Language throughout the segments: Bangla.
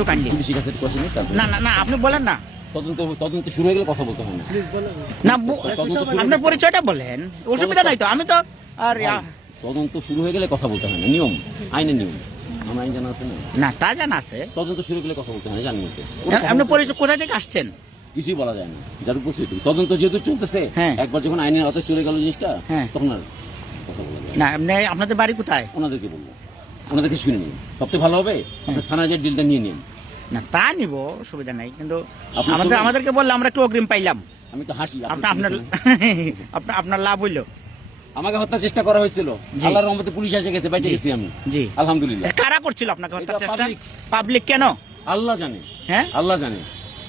একটু কাইন্ডলি পুলিশের কাছে কথা নেই না? না না আপনি বলেন না। তদন্ত তদন্ত শুরু হয়ে গেলে কথা বলতে হয় না। আপনার পরিচয়টা বলেন। অসুবিধা নাই তো আমি তো আর তদন্ত শুরু হয়ে গেলে কথা বলতে হয় না। নিয়ম আইনের নিয়ম। আমার আইন জানা আছে না? না তা জানা আছে। তদন্ত শুরু হয়ে গেলে কথা বলতে হয় না জানি আপনি পরিচয় কোথা থেকে আসছেন? কিছুই বলা যায় না। যার উপর তদন্ত যেহেতু চলতেছে হ্যাঁ। একবার যখন আইনের হাতে চলে গেল জিনিসটা হ্যাঁ। তখন আর কথা বলা যায় না। না এমনি আপনাদের বাড়ি কোথায়? ওনাদেরকে বলব। ওনাদেরকে শুনে নিন। সবচেয়ে ভালো হবে আপনার থানায় যে ডিলটা নিয়ে নিন। না তা নিব সুবিধা নাই। কিন্তু আমাদের আমাদেরকে বললে আমরা একটু অগ্রিম পাইলাম। আমি তো হাসি আপনার আপনার আপনার লাভ হইল। আমাকে হত্যা চেষ্টা করা হয়েছিল। আল্লাহর রহমতে পুলিশ এসে গেছে বেঁচে গেছি আমি। জি। আলহামদুলিল্লাহ। কারা করছিল আপনাকে হত্যার চেষ্টা? পাবলিক কেন? আল্লাহ জানে। হ্যাঁ? আল্লাহ জানে।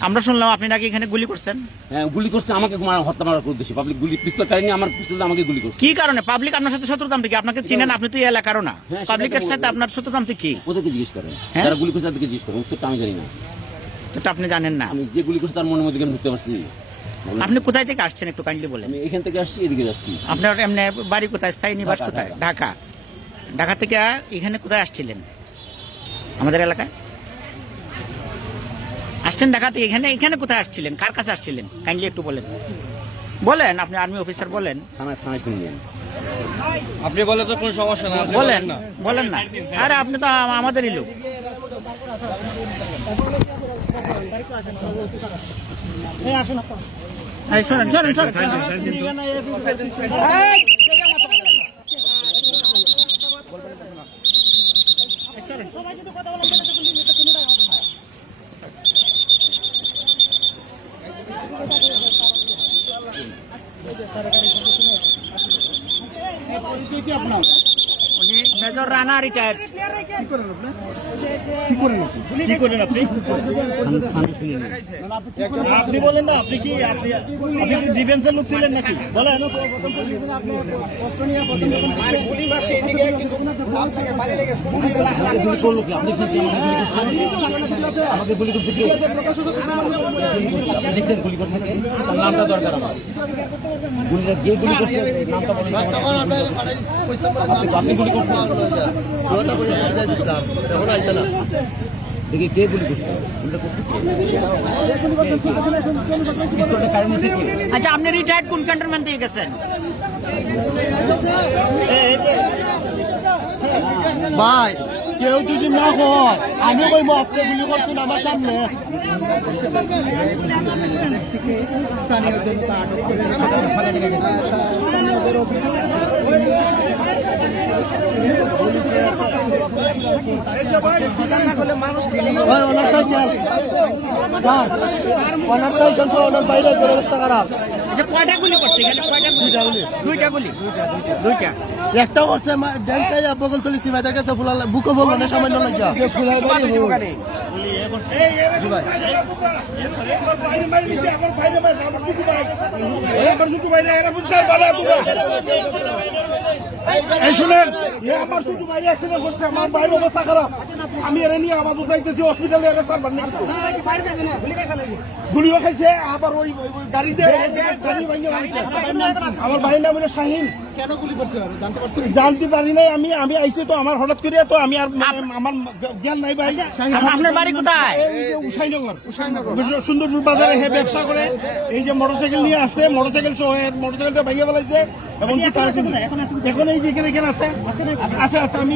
আমরা শুনলাম আপনি নাকি এখানে গুলি করছেন। হ্যাঁ গুলি করছে আমাকে হত্যা মারার উদ্দেশ্যে। পাবলিক গুলি পিস্তল কারিনি আমার পিস্তল আমাকে গুলি করছে। কি কারণে? পাবলিক আপনার সাথে শত্রুতাম কি আপনাকে চিনেন আপনি তো এই এলাকারও না। হ্যাঁ, সেটাই পাবলিকের তো সাথে। আপনার শত্রুতাম কি? ওদেরকে জিজ্ঞেস করেন হ্যাঁ? যারা গুলি করছে তাদেরকে জিজ্ঞেস করেন উত্তরটা আমি জানি না। এটা আপনি জানেন না। আমি যে গুলি করছে তার মনের মধ্যে আমি ঢুকতে পারছি। আপনি কোথায় থেকে আসছেন একটু কাইন্ডলি বলেন। আমি এখান থেকে আসছি এদিকে যাচ্ছি। আপনার এমনি বাড়ি কোথায়? স্থায়ী নিবাস কোথায়। ঢাকা। ঢাকা থেকে এখানে কোথায় আসছিলেন? আমাদের এলাকায়? আসছেন ঢাকা থেকে। এখানে এখানে কোথায় আসছিলেন? কার কাছে আসছিলেন? কাইন্ডলি একটু বলেন। বলেন আপনি আর্মি অফিসার বলেন। আপনি বলে তো কোনো সমস্যা না বলেন না। বলেন না। আরে আপনি তো আমাদেরই লোক। এই শোনেন শোনেন শোনেন। উনি মেজর রানা রিটায়ার্ড কি করেন আপনি? আপনি? বলেন না আপনি কি আপনি আপনি ডিফেন্সের লোক ছিলেন নাকি? বলেন। কি আপনি কি আমাকে গুলি করছে? কি আপনি দেখছেন গুলি করছে কি? তার নামটা দরকার আমার। গুলিটা কে গুলি করছে? নামটা বলেন। আপনি- গুলি করছেন? দেখি কে গুলি করছে? গুলিটা করছে কে? আচ্ছা আপনি রিটায়ার্ড কোন ক্যান্টনমেন্ট থেকে গেছেন? ভাই কেউ যদি না হয়, আমি ওই মফকে গুলি করছেন আমার সামনে। ভাই ওনার সাইকেল স্যার ওনার বাইরের অবস্থা খারাপ। কয়টা গুলি করছে? কয়টা দুইটা গুলি দুইটা একটা করছে ডেন্টাই বগল তলি সিমাইদের কাছে ফুলা বুকে বলল না সামান্য এই শুনেন আমার ছোট ভাই অ্যাক্সিডেন্ট করছে আমার ভাইয়ের অবস্থা খারাপ আমি এর নিয়ে আমার যাইতেছি হসপিটালে এর সার্ভার নেই গুলিও খাইছে আবার ওই গাড়িতে। আমার ভাইয়ের নাম হলো শাহিন। কেন গুলি করছে? জানতে পারি নাই আমি আমি আইছি তো আমার হঠাৎ করে তো আমি আর আমার জ্ঞান নাই ভাই। আপনার বাড়ি কোথায়? এই যে উসাইনগর সুন্দরপুর বাজারে হে ব্যবসা করে। এই যে মোটরসাইকেল নিয়ে আসছে মোটরসাইকেল সহ মোটরসাইকেলটা ভেঙে ফেলাইছে। এবং কি তার এখন এই যে এখানে আছে। আছে আছে আমি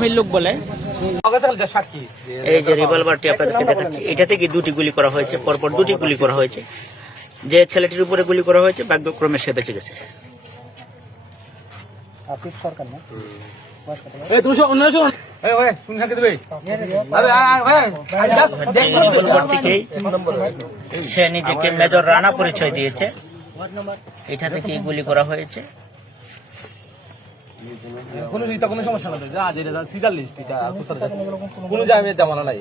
আর্মির লোক বলে এই যে রিভলভারটি আপনাদেরকে দেখাচ্ছি এটা থেকে দুটি গুলি করা হয়েছে পরপর দুটি গুলি করা হয়েছে যে ছেলেটির উপরে গুলি করা হয়েছে ভাগ্যক্রমে সে বেঁচে গেছে সে নিজেকে মেজর রানা পরিচয় দিয়েছে এটা থেকে গুলি করা হয়েছে কোনো এটা কোনো সমস্যা না যা যেটা সিটার লিস্ট এটা কোনো জায়গায় তেমন নাই